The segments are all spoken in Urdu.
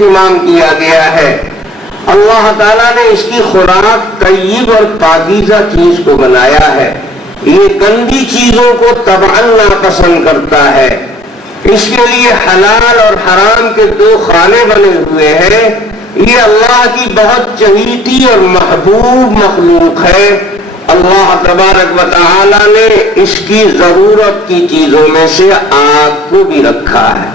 اہتمام کیا گیا ہے۔ اللہ تعالیٰ نے اس کی خوراک طیب اور پاکیزہ چیز کو بنایا ہے، یہ گندی چیزوں کو طبعاً ناپسند کرتا ہے۔ اس کے لیے حلال اور حرام کے دو خانے بنے ہوئے ہیں۔ یہ اللہ کی بہت چہیتی اور محبوب مخلوق ہے۔ اللہ تبارک و تعالی نے اس کی ضرورت کی چیزوں میں سے آگ کو بھی رکھا ہے،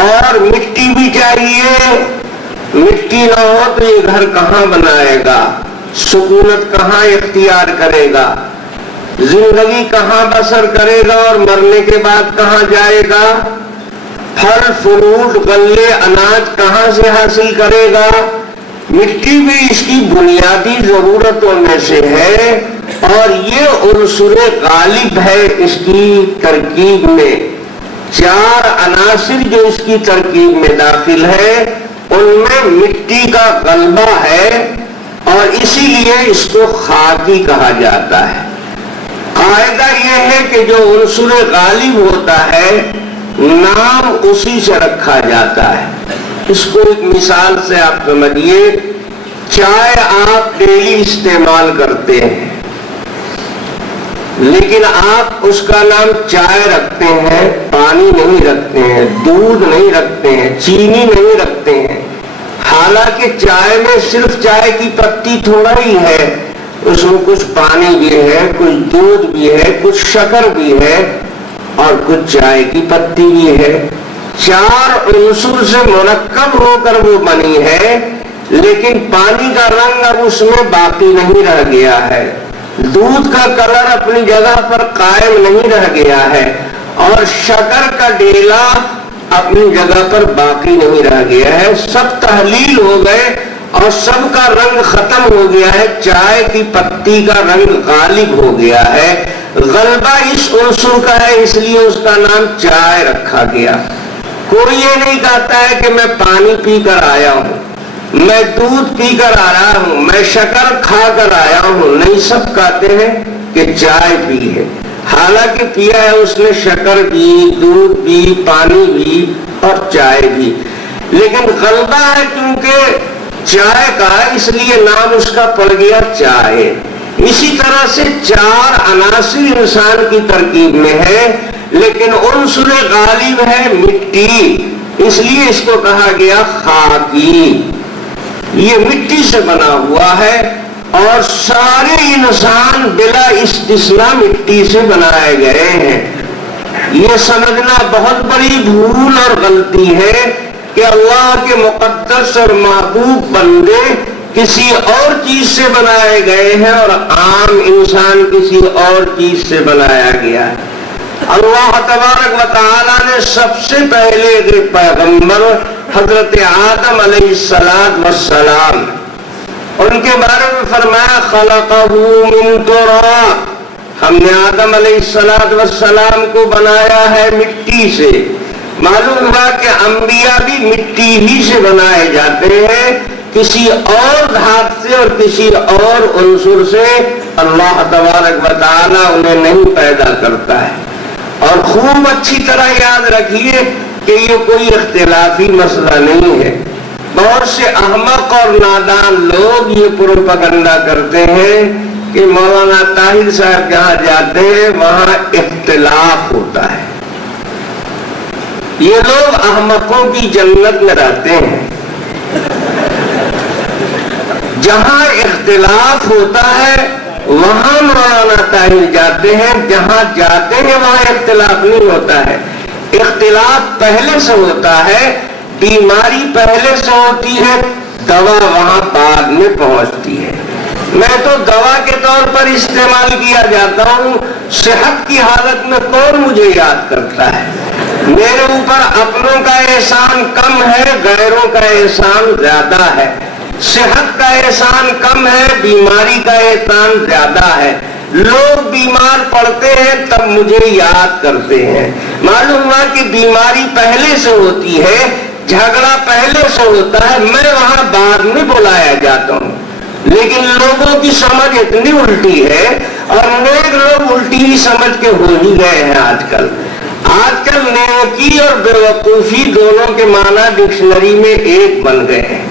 اور مٹی بھی چاہیے۔ مٹی نہ ہو تو یہ گھر کہاں بنائے گا، سکونت کہاں اختیار کرے گا، زندگی کہاں بسر کرے گا، اور مرنے کے بعد کہاں جائے گا، پھل فروٹ غلے اناج کہاں سے حاصل کرے گا۔ مٹی بھی اس کی بنیادی ضرورتوں میں سے ہے، اور یہ عنصر غالب ہے اس کی ترکیب میں۔ چار عناصر جو اس کی ترکیب میں داخل ہے ان میں مٹی کا غلبہ ہے، اور اسی لیے اس کو خاکی کہا جاتا ہے۔ قاعدہ یہ ہے کہ جو عنصر غالب ہوتا ہے نام اسی سے رکھا جاتا ہے۔ اس کو ایک مثال سے آپ سمجھیے، چائے آپ ڈیلی استعمال کرتے ہیں، لیکن آپ اس کا نام چائے رکھتے ہیں، پانی نہیں رکھتے ہیں، دودھ نہیں رکھتے ہیں، چینی نہیں رکھتے ہیں۔ حالانکہ چائے میں صرف چائے کی پتی تھوڑا ہی ہے، اس میں کچھ پانی بھی ہے، کچھ دودھ بھی ہے، کچھ شکر بھی ہے، اور کچھ چائے کی پتی بھی ہے۔ چار عنصر سے مرکب ہو کر وہ بنی ہے، لیکن پانی کا رنگ اب اس میں باقی نہیں رہ گیا ہے، دودھ کا کلر اپنی جگہ پر قائم نہیں رہ گیا ہے، اور شکر کا ڈیلا اپنی جگہ پر باقی نہیں رہ گیا ہے۔ سب تحلیل ہو گئے اور سب کا رنگ ختم ہو گیا ہے، چائے کی پتی کا رنگ غالب ہو گیا ہے۔ غلبہ اس عنصر کا ہے، اس لیے اس کا نام چائے رکھا گیا۔ کوئی یہ نہیں کہتا ہے کہ میں پانی پی کر آیا ہوں، میں دودھ پی کر آیا ہوں، میں شکر کھا کر آیا ہوں، نہیں، سب کہتے ہیں کہ چائے پی ہے، حالانکہ پیا ہے اس نے شکر بھی، دودھ بھی، پانی بھی اور چائے بھی، لیکن غلبہ ہے کیونکہ چائے کا، اس لیے نام اس کا پڑ گیا چائے۔ اسی طرح سے چار عناصر انسان کی ترکیب میں ہے، لیکن عنصر غالب ہے مٹی، اس لیے اس کو کہا گیا خاکی۔ یہ مٹی سے بنا ہوا ہے، اور سارے انسان بلا استثناء مٹی سے بنائے گئے ہیں۔ یہ سمجھنا بہت بڑی بھول اور غلطی ہے کہ اللہ کے مقدس اور محبوب بندے کسی اور چیز سے بنائے گئے ہیں اور عام انسان کسی اور چیز سے بنایا گیا ہے۔ اللہ تبارک و تعالی نے سب سے پہلے پیغمبر حضرت آدم علیہ السلام ان کے بارے میں فرمایا خلقہ من تراب، ہم نے آدم علیہ السلام کو بنایا ہے مٹی سے۔ معلوم ہوا کہ انبیاء بھی مٹی ہی سے بنائے جاتے ہیں، کسی اور دھات سے اور کسی اور عنصر سے اللہ تبارک و تعالی انہیں نہیں پیدا کرتا ہے۔ اور خوب اچھی طرح یاد رکھیے کہ یہ کوئی اختلافی مسئلہ نہیں ہے۔ بہت سے احمق اور نادان لوگ یہ پروپیگنڈا کرتے ہیں کہ مولانا طاہر صاحب جہاں جاتے ہیں وہاں اختلاف ہوتا ہے۔ یہ لوگ احمقوں کی جنت میں رہتے ہیں۔ جہاں اختلاف ہوتا ہے وہاں مولانا طاہر جاتے ہیں، جہاں جاتے ہیں وہاں اختلاف نہیں ہوتا ہے۔ اختلاف پہلے سے ہوتا ہے، بیماری پہلے سے ہوتی ہے، دوا وہاں بعد میں پہنچتی ہے۔ میں تو دوا کے طور پر استعمال کیا جاتا ہوں، صحت کی حالت میں کون مجھے یاد کرتا ہے؟ میرے اوپر اپنوں کا احسان کم ہے، غیروں کا احسان زیادہ ہے۔ صحت کا احسان کم ہے، بیماری کا احسان زیادہ ہے۔ لوگ بیمار پڑتے ہیں تب مجھے یاد کرتے ہیں۔ معلوم ہوا کہ بیماری پہلے سے ہوتی ہے، جھگڑا پہلے سے ہوتا ہے، میں وہاں بعد میں بلایا جاتا ہوں۔ لیکن لوگوں کی سمجھ اتنی الٹی ہے، اور نیک لوگ الٹی ہی سمجھ کے ہو ہی گئے ہیں آج کل۔ آج کل نیکی اور بیوقوفی دونوں کے معنی ڈکشنری میں ایک بن گئے ہیں.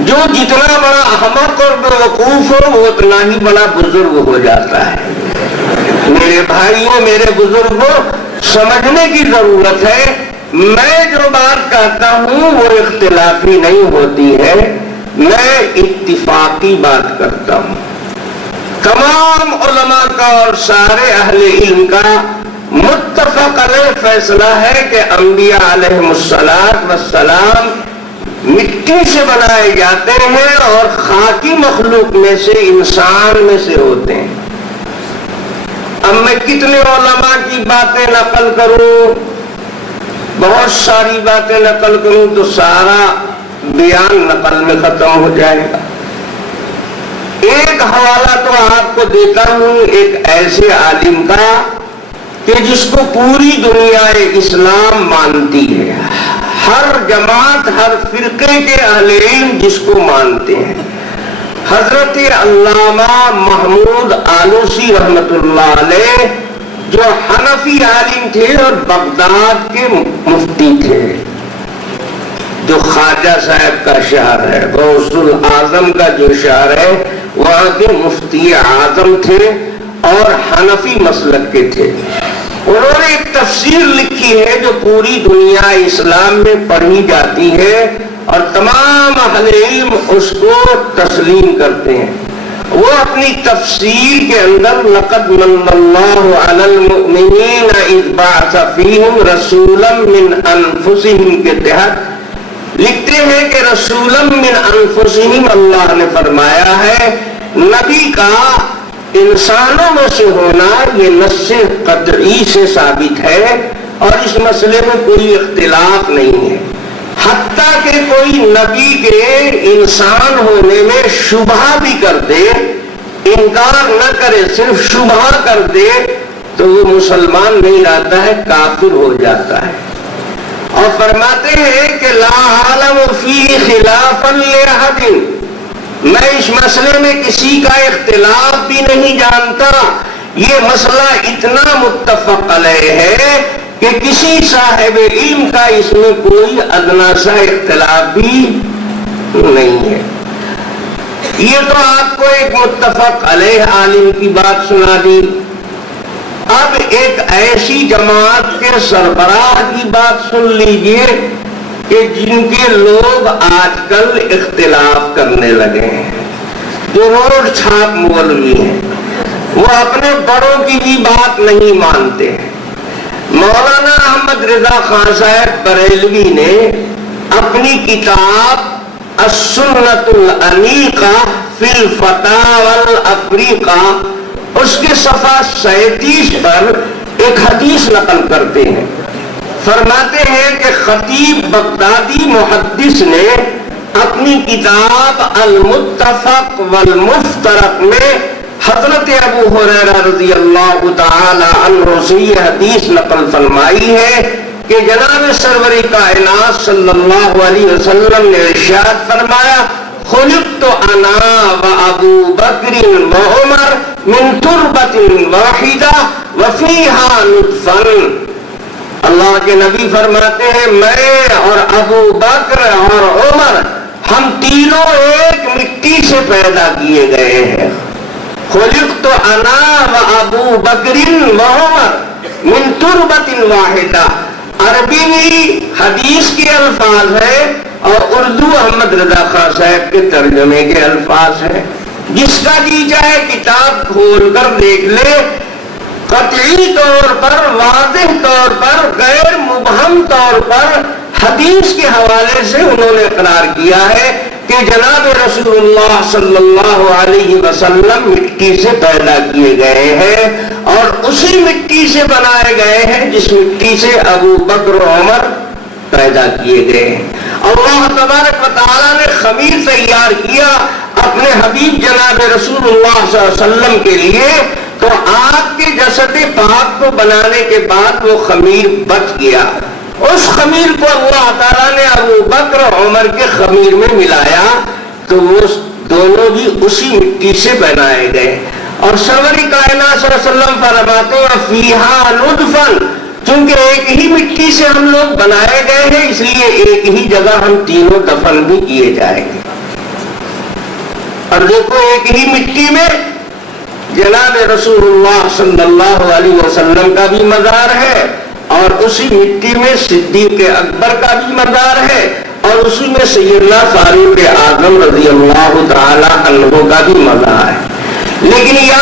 جو جتنا بڑا احمق اور بیوقوف ہو وہ اتنا ہی بڑا بزرگ ہو جاتا ہے. میرے بھائیوں، میرے بزرگوں، سمجھنے کی ضرورت ہے. میں جو بات کہتا ہوں وہ اختلافی نہیں ہوتی ہے، میں اتفاقی بات کرتا ہوں. تمام علماء کا اور سارے اہل علم کا متفق علیہ فیصلہ ہے کہ انبیاء علیہم السلام مٹی سے بنائے جاتے ہیں اور خاکی مخلوق میں سے، انسان میں سے ہوتے ہیں. اب میں کتنے علماء کی باتیں نقل کروں، بہت ساری باتیں نقل کروں تو سارا بیان نقل میں ختم ہو جائے گا. ایک حوالہ تو آپ کو دیتا ہوں ایک ایسے عالم کا کہ جس کو پوری دنیا اسلام مانتی ہے، ہر جماعت، ہر فرقے کے اہل علم جس کو مانتے ہیں. حضرت علامہ محمود آلوسی رحمت اللہ علیہ، جو حنفی عالم تھے اور بغداد کے مفتی تھے، جو خواجہ صاحب کا شہر ہے، غوث الاعظم کا جو شہر ہے، وہاں کے مفتی اعظم تھے اور حنفی مسلک کے تھے. انہوں نے ایک تفسیر لکھی ہے جو پوری دنیا اسلام میں پڑھی جاتی ہے اور تمام اہل علم اس کو تسلیم کرتے ہیں. وہ اپنی تفسیر کے اندر لقد من اللہ علی المؤمنین اذ بعث فیہم رسولا من انفسہم کے تحت لکھتے ہیں کہ رسولا من انفسہم اللہ نے فرمایا ہے نبی کا انسانوں میں سے ہونا یہ نص قطعی سے ثابت ہے اور اس مسئلے میں کوئی اختلاف نہیں ہے. حتیٰ کہ کوئی نبی کے انسان ہونے میں شبہ بھی کر دے، انکار نہ کرے، صرف شبہ کر دے تو وہ مسلمان نہیں رہتا ہے، کافر ہو جاتا ہے. اور فرماتے ہیں کہ لا عالم فی خلافا لأحد، میں اس مسئلے میں کسی کا اختلاف بھی نہیں جانتا. یہ مسئلہ اتنا متفق علیہ ہے کہ کسی صاحب علم کا اس میں کوئی ادنا سا اختلاف بھی نہیں ہے. یہ تو آپ کو ایک متفق علیہ عالم کی بات سنا دی. اب ایک ایسی جماعت کے سربراہ کی بات سن لیجئے کہ جن کے لوگ آج کل اختلاف کرنے لگے ہیں، جو روڈ چھاپ مولوی ہیں، وہ اپنے بڑوں کی بھی بات نہیں مانتے ہیں. مولانا احمد رضا خان صاحب بریلوی نے اپنی کتاب السنت الانیقہ فی الفتاوی الافریقہ اس کے صفحہ 37 پر ایک حدیث نقل کرتے ہیں. فرماتے ہیں کہ خطیب بغدادی محدث نے اپنی کتاب المتفق والمفترق میں حضرت ابو ہریرہ رضی اللہ تعالی عنہ سے یہ حدیث نقل فرمائی ہے کہ جناب سرور کائنات صلی اللہ علیہ وسلم نے ارشاد فرمایا خلقت انا وابو بکر وعمر من تربۃ واحدہ وفیہا نطفا. اللہ کے نبی فرماتے ہیں میں اور ابو بکر اور عمر ہم تینوں ایک مٹی سے پیدا کیے گئے ہیں. خلقت انا وابو بکر وعمر من تربۃ واحدہ. عربی بھی حدیث کے الفاظ ہے اور اردو احمد رضا خان صاحب کے ترجمے کے الفاظ ہیں. جس کا جی چاہے کتاب کھول کر دیکھ لے، قطعی طور پر، واضح طور پر، غیر مبہم طور پر حدیث کے حوالے سے انہوں نے اقرار کیا ہے کہ جناب رسول اللہ صلی اللہ علیہ وسلم مٹی سے پیدا کیے گئے ہیں اور اسی مٹی سے بنائے گئے ہیں جس مٹی سے ابو بکر و عمر پیدا کیے گئے ہیں. اللہ تبارک و تعالیٰ نے خمیر تیار کیا اپنے حبیب جناب رسول اللہ صلی اللہ علیہ وسلم کے لیے، تو آپ کے جسد پاک کو بنانے کے بعد وہ خمیر بچ گیا. اس خمیر کو اللہ تعالیٰ نے ابو بکر و عمر کے خمیر میں ملایا تو وہ دونوں بھی اسی مٹی سے بنائے گئے. اور سرور کائنات صلی اللہ علیہ وسلم فرماتے ہیں فیہا نطفا، چونکہ چونکہ ایک ہی مٹی سے ہم لوگ بنائے گئے ہیں، اس لیے ایک ہی جگہ ہم تینوں دفن بھی کیے جائیں گے۔ اور دیکھو ایک ہی مٹی میں جناب رسول اللہ صلی اللہ علیہ وسلم کا بھی مزار ہے، اور اسی مٹی میں صدیق اکبر کا بھی مزار ہے، اور اسی میں سیدنا فاروق اعظم رضی اللہ تعالی عنہ کا بھی مزار ہے۔ لیکن یا